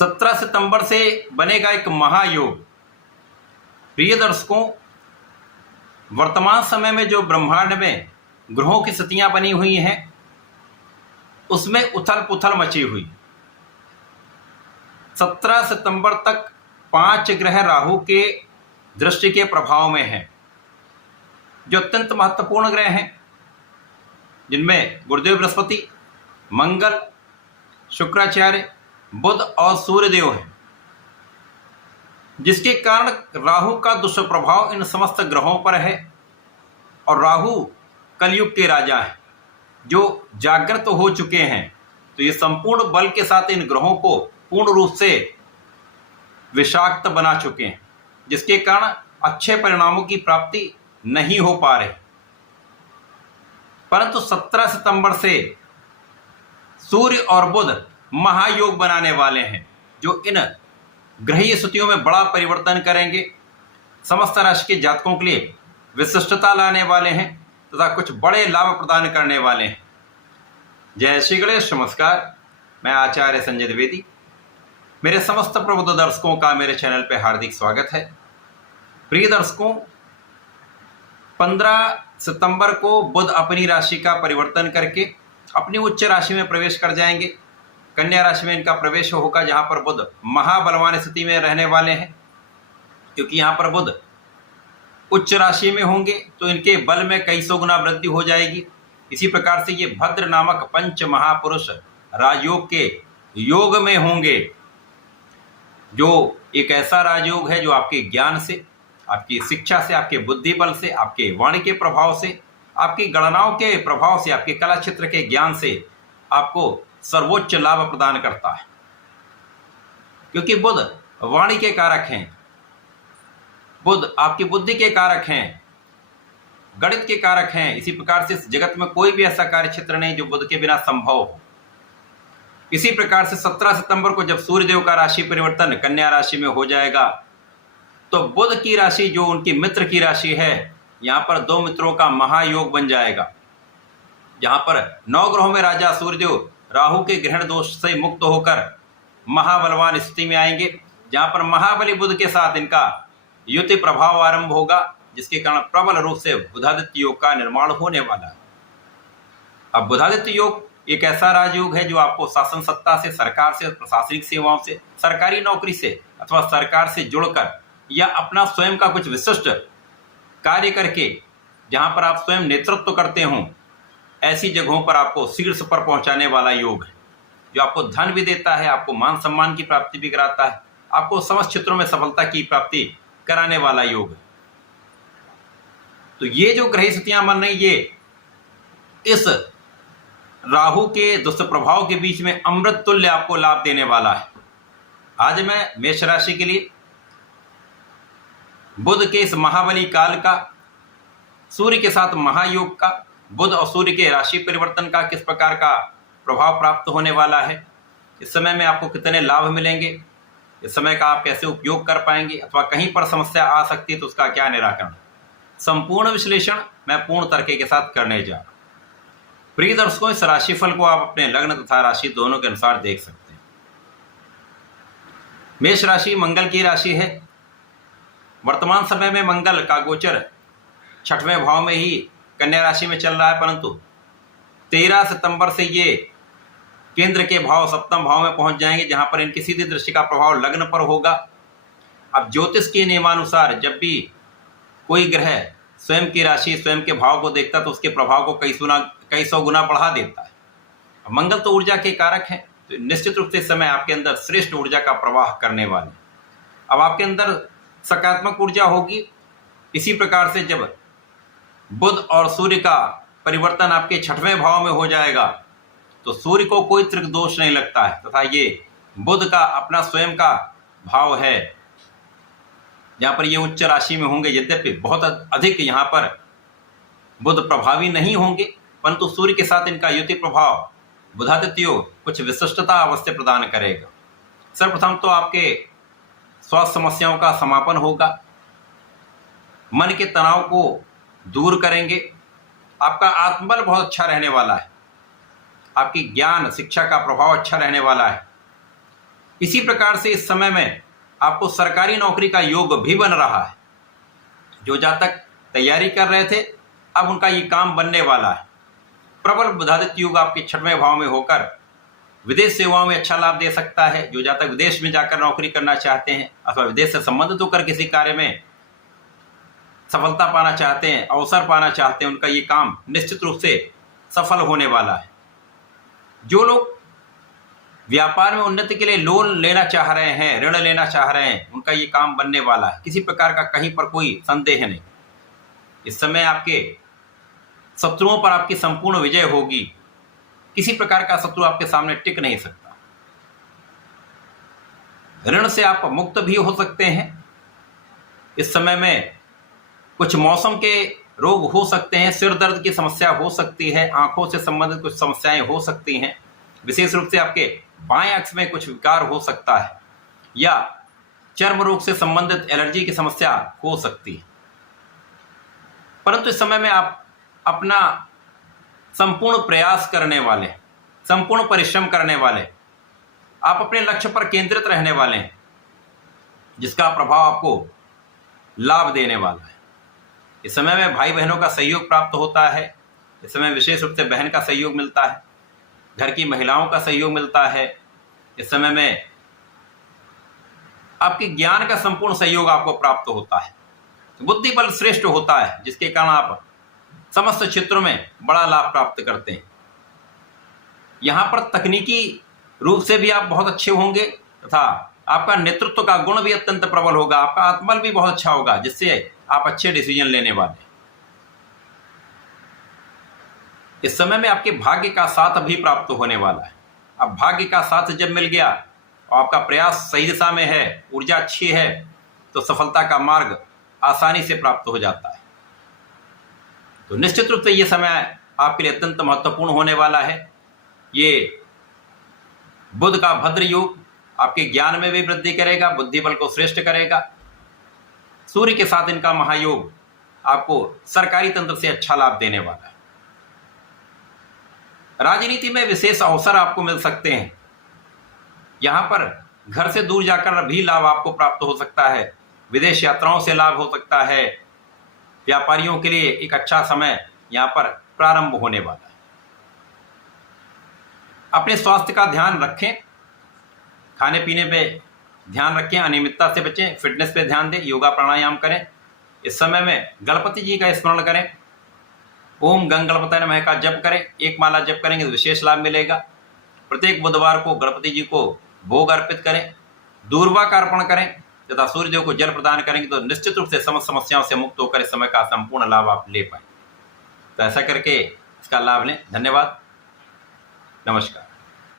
17 सितंबर से बनेगा एक महायोग। प्रिय दर्शकों, वर्तमान समय में जो ब्रह्मांड में ग्रहों की स्थितियां बनी हुई हैं उसमें उथल पुथल मची हुई। 17 सितंबर तक 5 ग्रह राहु के दृष्टि के प्रभाव में हैं, जो अत्यंत महत्वपूर्ण ग्रह हैं, जिनमें गुरुदेव बृहस्पति, मंगल, शुक्राचार्य, बुध और सूर्यदेव हैं, जिसके कारण राहु का दुष्प्रभाव इन समस्त ग्रहों पर है। और राहु कलयुग के राजा हैं, जो जागृत हो चुके हैं। तो ये संपूर्ण बल के साथ इन ग्रहों को पूर्ण रूप से विषाक्त बना चुके हैं, जिसके कारण अच्छे परिणामों की प्राप्ति नहीं हो पा रही। परंतु 17 सितंबर से सूर्य और बुध महायोग बनाने वाले हैं, जो इन ग्रहीय स्थितियों में बड़ा परिवर्तन करेंगे, समस्त राशि के जातकों के लिए विशिष्टता लाने वाले हैं तथा कुछ बड़े लाभ प्रदान करने वाले हैं। जय श्री गणेश। नमस्कार, मैं आचार्य संजय द्विवेदी। मेरे समस्त प्रबुद्ध दर्शकों का मेरे चैनल पर हार्दिक स्वागत है। प्रिय दर्शकों, 15 सितंबर को बुध अपनी राशि का परिवर्तन करके अपनी उच्च राशि में प्रवेश कर जाएंगे। कन्या राशि में इनका प्रवेश होगा, जहां पर बुध महाबलवान स्थिति में रहने वाले हैं। क्योंकि यहां पर बुध उच्च राशि में होंगे तो इनके बल में कई सौ गुना वृद्धि हो जाएगी। इसी प्रकार से ये भद्र नामक पंच महापुरुष राजयोग के योग में होंगे, जो एक ऐसा राजयोग है जो आपके ज्ञान से, आपकी शिक्षा से, आपके बुद्धि बल से, आपके वाणी के प्रभाव से, आपकी गणनाओं के प्रभाव से, आपके कला क्षेत्र के ज्ञान से आपको सर्वोच्च लाभ प्रदान करता है। क्योंकि बुध वाणी के कारक हैं, बुध आपकी बुद्धि के कारक हैं, गणित के कारक हैं। इसी प्रकार से इस जगत में कोई भी ऐसा कार्य क्षेत्र नहीं जो बुध के बिना संभव हो। इसी प्रकार से 17 सितंबर को जब सूर्यदेव का राशि परिवर्तन कन्या राशि में हो जाएगा, तो बुध की राशि जो उनकी मित्र की राशि है, यहां पर दो मित्रों का महायोग बन जाएगा, जहां पर 9 ग्रहों में राजा सूर्यदेव राहु के ग्रहण दोष से मुक्त होकर महाबलवान स्थिति में आएंगे, जहां पर महाबली बुध के साथ इनका युति प्रभाव आरंभ होगा, जिसके कारण प्रबल रूप से बुधादित्य योग का निर्माण होने वाला है। अब बुधादित्य योग एक ऐसा राजयोग है जो आपको शासन सत्ता से, सरकार से, प्रशासनिक सेवाओं से, सरकारी नौकरी से अथवा सरकार से जुड़कर या अपना स्वयं का कुछ विशिष्ट कार्य करके, जहां पर आप स्वयं नेतृत्व करते हों, ऐसी जगहों पर आपको शीर्ष पर पहुंचाने वाला योग है, जो आपको धन भी देता है, आपको मान सम्मान की प्राप्ति भी कराता है, आपको समस्त क्षेत्रों में सफलता की प्राप्ति कराने वाला योग है। तो ये जो ग्रह स्थितियां बन रही, ये इस राहु के दुष्प्रभाव के बीच में अमृत तुल्य आपको लाभ देने वाला है। आज मैं मेष राशि के लिए बुध के इस महाबली काल का, सूर्य के साथ महायोग का, बुध और सूर्य के राशि परिवर्तन का किस प्रकार का प्रभाव प्राप्त होने वाला है, इस समय में आपको कितने लाभ मिलेंगे, इस समय का आप कैसे उपयोग कर पाएंगे, अथवा कहीं पर समस्या आ सकती है तो उसका क्या निराकरण, संपूर्ण विश्लेषण मैं पूर्ण तर्क के साथ करने जा रहा हूं। प्रिय दर्शकों, इस राशिफल को आप अपने लग्न तथा राशि दोनों के अनुसार देख सकते हैं। मेष राशि मंगल की राशि है। वर्तमान समय में मंगल का गोचर 6वें भाव में ही कन्या राशि में चल रहा है, परंतु 13 सितंबर से ये केंद्र के भाव 7वें भाव में पहुंच जाएंगे, जहां पर इनकी सीधी दृष्टि का प्रभाव लग्न पर होगा। अब ज्योतिष के नियमानुसार जब भी कोई ग्रह स्वयं की राशि, स्वयं के भाव को देखता है तो उसके प्रभाव को कई सौ गुना बढ़ा देता है। अब मंगल तो ऊर्जा के कारक हैं, तो निश्चित रूप से इस समय आपके अंदर श्रेष्ठ ऊर्जा का प्रवाह करने वाले। अब आपके अंदर सकारात्मक ऊर्जा होगी। इसी प्रकार से जब बुध और सूर्य का परिवर्तन आपके 6वें भाव में हो जाएगा, तो सूर्य को कोई त्रिक दोष नहीं लगता है, तथा ये बुध का अपना स्वयं का भाव है, जहां पर ये उच्च राशि में होंगे। यद्यपि बहुत अधिक यहां पर बुध प्रभावी नहीं होंगे, परंतु सूर्य के साथ इनका युति प्रभाव बुधादित्य योग कुछ विशिष्टता अवश्य प्रदान करेगा। सर्वप्रथम तो आपके स्वास्थ्य समस्याओं का समापन होगा, मन के तनाव को दूर करेंगे, आपका आत्मबल बहुत अच्छा रहने वाला है, आपकी ज्ञान शिक्षा का प्रभाव अच्छा रहने वाला है। इसी प्रकार से इस समय में आपको सरकारी नौकरी का योग भी बन रहा है। जो जातक तैयारी कर रहे थे, अब उनका ये काम बनने वाला है। प्रबल बुधादित्य योग आपके 6वें भाव में होकर विदेश सेवाओं में अच्छा लाभ दे सकता है। जो जातक विदेश में जाकर नौकरी करना चाहते हैं अथवा विदेश से संबंधित होकर किसी कार्य में सफलता पाना चाहते हैं, अवसर पाना चाहते हैं, उनका ये काम निश्चित रूप से सफल होने वाला है। जो लोग व्यापार में उन्नति के लिए लोन लेना चाह रहे हैं, ऋण लेना चाह रहे हैं, उनका ये काम बनने वाला है। किसी प्रकार का कहीं पर कोई संदेह नहीं। इस समय आपके शत्रुओं पर आपकी संपूर्ण विजय होगी। किसी प्रकार का शत्रु आपके सामने टिक नहीं सकता। ऋण से आप मुक्त भी हो सकते हैं। इस समय में कुछ मौसम के रोग हो सकते हैं, सिर दर्द की समस्या हो सकती है, आंखों से संबंधित कुछ समस्याएं हो सकती हैं। विशेष रूप से आपके बाएं अक्ष में कुछ विकार हो सकता है या चर्म रोग से संबंधित एलर्जी की समस्या हो सकती है। परंतु इस समय में आप अपना संपूर्ण प्रयास करने वाले, संपूर्ण परिश्रम करने वाले, आप अपने लक्ष्य पर केंद्रित रहने वाले हैं, जिसका प्रभाव आपको लाभ देने वाला है। इस समय में भाई बहनों का सहयोग प्राप्त होता है। इस समय विशेष रूप से बहन का सहयोग मिलता है, घर की महिलाओं का सहयोग मिलता है। इस समय में आपके ज्ञान का संपूर्ण सहयोग आपको प्राप्त होता है। बुद्धि बल श्रेष्ठ होता है, जिसके कारण आप समस्त क्षेत्रों में बड़ा लाभ प्राप्त करते हैं। यहां पर तकनीकी रूप से भी आप बहुत अच्छे होंगे तथा आपका नेतृत्व का गुण भी अत्यंत प्रबल होगा। आपका आत्मबल भी बहुत अच्छा होगा, जिससे आप अच्छे डिसीजन लेने वाले हैं। इस समय में आपके भाग्य का साथ भी प्राप्त होने वाला है। अब भाग्य का साथ जब मिल गया और आपका प्रयास सही दिशा में है, ऊर्जा अच्छी है, तो सफलता का मार्ग आसानी से प्राप्त हो जाता है। तो निश्चित रूप से ये समय आपके लिए अत्यंत महत्वपूर्ण होने वाला है। ये बुध का भद्र योग आपके ज्ञान में भी वृद्धि करेगा, बुद्धि बल को श्रेष्ठ करेगा। सूर्य के साथ इनका महायोग आपको सरकारी तंत्र से अच्छा लाभ देने वाला है। राजनीति में विशेष अवसर आपको मिल सकते हैं। यहां पर घर से दूर जाकर भी लाभ आपको प्राप्त हो सकता है। विदेश यात्राओं से लाभ हो सकता है। व्यापारियों के लिए एक अच्छा समय यहां पर प्रारंभ होने वाला है। अपने स्वास्थ्य का ध्यान रखें, खाने पीने पे ध्यान रखें, अनियमितता से बचें, फिटनेस पे ध्यान दें, योगा प्राणायाम करें। इस समय में गणपति जी का स्मरण करें। ओम गंग गणपतये नमः का जप करें। एक माला जप करेंगे तो विशेष लाभ मिलेगा। प्रत्येक बुधवार को गणपति जी को भोग अर्पित करें, दूर्वा का अर्पण करें तथा सूर्यदेव को जल प्रदान करेंगे तो निश्चित रूप से समस्त समस्याओं से मुक्त होकर इस समय का संपूर्ण लाभ आप ले पाएं। तो ऐसा करके इसका लाभ लें। धन्यवाद, नमस्कार।